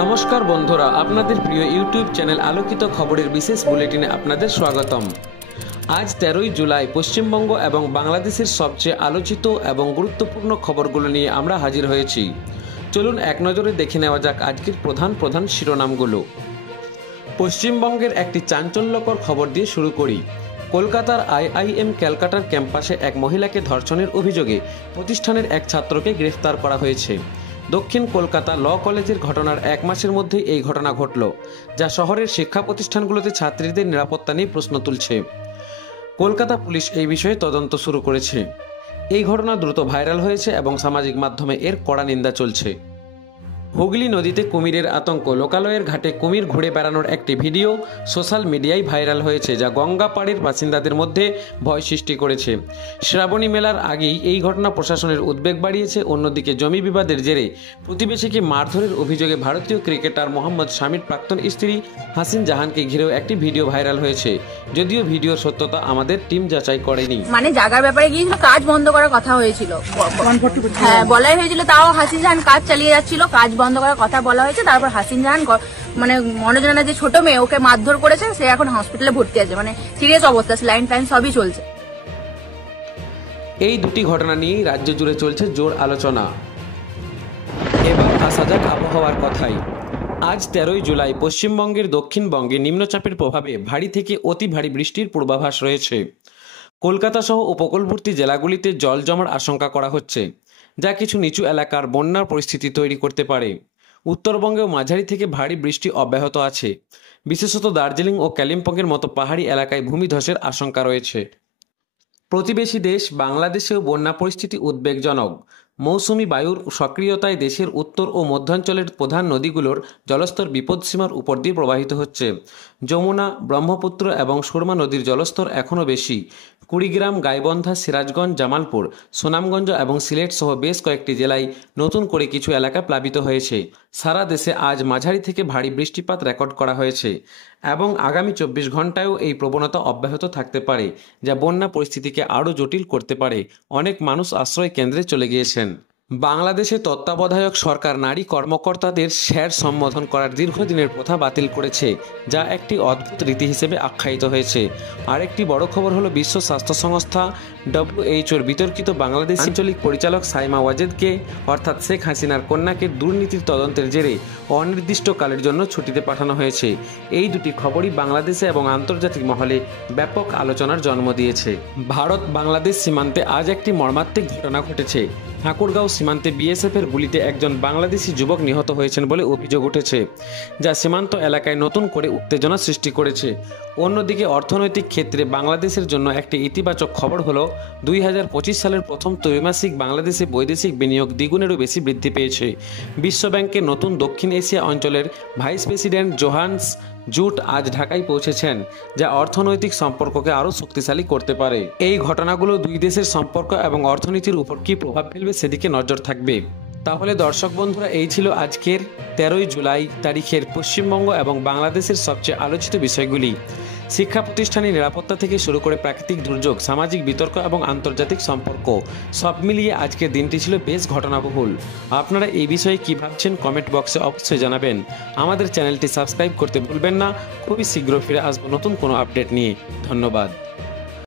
নমস্কার বন্ধুরা, আপনাদের প্রিয় ইউটিউব চ্যানেল আলোকিত খবরের বিশেষ বুলেটিনে আপনাদের স্বাগতম। আজ 13ই জুলাই পশ্চিমবঙ্গ এবং বাংলাদেশের সবচেয়ে আলোচিত এবং গুরুত্বপূর্ণ খবরগুলো নিয়ে আমরা হাজির হয়েছি। চলুন এক নজরে দেখে নেওয়া যাক আজকের প্রধান শিরোনামগুলো। পশ্চিমবঙ্গের একটি চাঞ্চল্যকর খবর দিয়ে শুরু করি। কলকাতার আইআইএম ক্যালকাটার ক্যাম্পাসে এক মহিলাকে ধর্ষণের অভিযোগে প্রতিষ্ঠানের এক ছাত্রকে গ্রেফতার করা হয়েছে। দক্ষিণ কলকাতা ল কলেজের ঘটনার এক মাসের মধ্যেই এই ঘটনা ঘটল, যা শহরের শিক্ষা প্রতিষ্ঠানগুলোতে ছাত্রীদের নিরাপত্তা নিয়ে প্রশ্ন তুলছে। কলকাতা পুলিশ এই বিষয়ে তদন্ত শুরু করেছে। এই ঘটনা দ্রুত ভাইরাল হয়েছে এবং সামাজিক মাধ্যমে এর কড়া নিন্দা চলছে। হুগলি নদীতে কুমিরের আতঙ্ক। লোকালয়ের ঘাটে কুমির ঘুরে বেড়ানোর একটি ভিডিও সোশ্যাল মিডিয়ায় ভাইরাল হয়েছে, যা গঙ্গাপাড়ের বাসিন্দাদের মধ্যে ভয় সৃষ্টি করেছে। শ্রাবণী মেলার আগেই এই ঘটনা প্রশাসনের উদ্বেগ বাড়িয়েছে। অন্যদিকে জমি বিবাদের জেরে প্রতিবেশীকে মারধরের অভিযোগে ভারতীয় ক্রিকেটার মোহাম্মদ শামির প্রাক্তন স্ত্রী হাসিন জাহানকে ঘিরেও একটি ভিডিও ভাইরাল হয়েছে, যদিও ভিডিওর সত্যতা আমাদের টিম যাচাই করেনি। মানে জায়গার ব্যাপারে গিয়েছিল, কাজ বন্ধ করার কথা হয়েছিল, হ্যাঁ বলাই হয়েছিল, তাও হাসিন জাহান কাজ চালিয়ে যাচ্ছিল, কাজ বন্ধ করার কথা বলা হয়েছে। তারপর হাসিন জাহান মানে মনোজনা যে ছোট মেয়ে, ওকে মারধর করেছে, সে এখন হসপিটালে ভর্তি আছে, মানে সিরিয়াস অবস্থা, লাইন টাইন সবই চলছে। এই দুটি ঘটনা নিয়েই রাজ্য জুড়ে চলছে জোর আলোচনা। এবার আসা যাক আবহাওয়ার কথায়। আজ 13ই জুলাই পশ্চিমবঙ্গের দক্ষিণবঙ্গে নিম্নচাপের প্রভাবে ভারী থেকে অতি ভারী বৃষ্টির পূর্বাভাস রয়েছে। কলকাতা সহ উপকূলবর্তী জেলাগুলিতে জল জমার আশঙ্কা করা হচ্ছে, যা কিছু নিচু এলাকার বন্যার পরিস্থিতি তৈরি করতে পারে। উত্তরবঙ্গেও মাঝারি থেকে ভারী বৃষ্টি অব্যাহত আছে। বিশেষত দার্জিলিং ও কালিম্পংয়ের মতো পাহাড়ি এলাকায় ভূমিধসের আশঙ্কা রয়েছে। প্রতিবেশী দেশ বাংলাদেশেও বন্যা পরিস্থিতি উদ্বেগজনক। মৌসুমি বায়ুর সক্রিয়তায় দেশের উত্তর ও মধ্যাঞ্চলের প্রধান নদীগুলোর জলস্তর বিপদসীমার উপর দিয়ে প্রবাহিত হচ্ছে। যমুনা, ব্রহ্মপুত্র এবং সুরমা নদীর জলস্তর এখনও বেশি। কুড়িগ্রাম, গাইবন্ধা, সিরাজগঞ্জ, জামালপুর, সুনামগঞ্জ এবং সিলেট সহ বেশ কয়েকটি জেলায় নতুন করে কিছু এলাকা প্লাবিত হয়েছে। সারা দেশে আজ মাঝারি থেকে ভারী বৃষ্টিপাত রেকর্ড করা হয়েছে এবং আগামী 24 ঘন্টায়ও এই প্রবণতা অব্যাহত থাকতে পারে, যা বন্যা পরিস্থিতিকে আরও জটিল করতে পারে। অনেক মানুষ আশ্রয় কেন্দ্রে চলে গিয়েছেন। বাংলাদেশে তত্ত্বাবধায়ক সরকার নারী কর্মকর্তাদের স্যার সম্বোধন করার দীর্ঘদিনের প্রথা বাতিল করেছে, যা একটি অদ্ভুত রীতি হিসেবে আখ্যায়িত হয়েছে। আরেকটি বড় খবর হলো বিশ্ব স্বাস্থ্য সংস্থা WHOর বিতর্কিত বাংলাদেশ আঞ্চলিক পরিচালক সাইমা ওয়াজেদকে, অর্থাৎ শেখ হাসিনার কন্যাকে দুর্নীতির তদন্তের জেরে অনির্দিষ্টকালের জন্য ছুটিতে পাঠানো হয়েছে। এই দুটি খবরই বাংলাদেশে এবং আন্তর্জাতিক মহলে ব্যাপক আলোচনার জন্ম দিয়েছে। ভারত বাংলাদেশ সীমান্তে আজ একটি মর্মান্তিক ঘটনা ঘটেছে। ঠাকুরগাঁও সীমান্তে বিএসএফের গুলিতে একজন বাংলাদেশি যুবক নিহত হয়েছেন বলে অভিযোগ উঠেছে, যা সীমান্ত এলাকায় নতুন করে উত্তেজনা সৃষ্টি করেছে। অন্যদিকে অর্থনৈতিক ক্ষেত্রে বাংলাদেশের জন্য একটি ইতিবাচক খবর হলো 2025 সালের প্রথম ত্রৈমাসিক বাংলাদেশে বৈদেশিক বিনিয়োগ দ্বিগুণেরও বেশি বৃদ্ধি পেয়েছে। বিশ্বব্যাংকের নতুন দক্ষিণ এশিয়া অঞ্চলের ভাইস প্রেসিডেন্ট জোহান্স জুট আজ ঢাকায় পৌঁছেছেন, যা অর্থনৈতিক সম্পর্ককে আরও শক্তিশালী করতে পারে। এই ঘটনাগুলো দুই দেশের সম্পর্ক এবং অর্থনীতির উপর কী প্রভাব ফেলবে সেদিকে নজর থাকবে। তাহলে দর্শক বন্ধুরা, এই ছিল আজকের 13ই জুলাই তারিখের পশ্চিমবঙ্গ এবং বাংলাদেশের সবচেয়ে আলোচিত বিষয়গুলি। শিক্ষা প্রতিষ্ঠানের নিরাপত্তা থেকে শুরু করে প্রাকৃতিক দুর্যোগ, সামাজিক বিতর্ক এবং আন্তর্জাতিক সম্পর্ক, সব মিলিয়ে আজকের দিনটি ছিল বেশ ঘটনাবহুল। আপনারা এই বিষয়ে কী ভাবছেন কমেন্ট বক্সে অবশ্যই জানাবেন। আমাদের চ্যানেলটি সাবস্ক্রাইব করতে ভুলবেন না। খুবই শীঘ্র ফিরে আসবো নতুন কোনো আপডেট নিয়ে। ধন্যবাদ।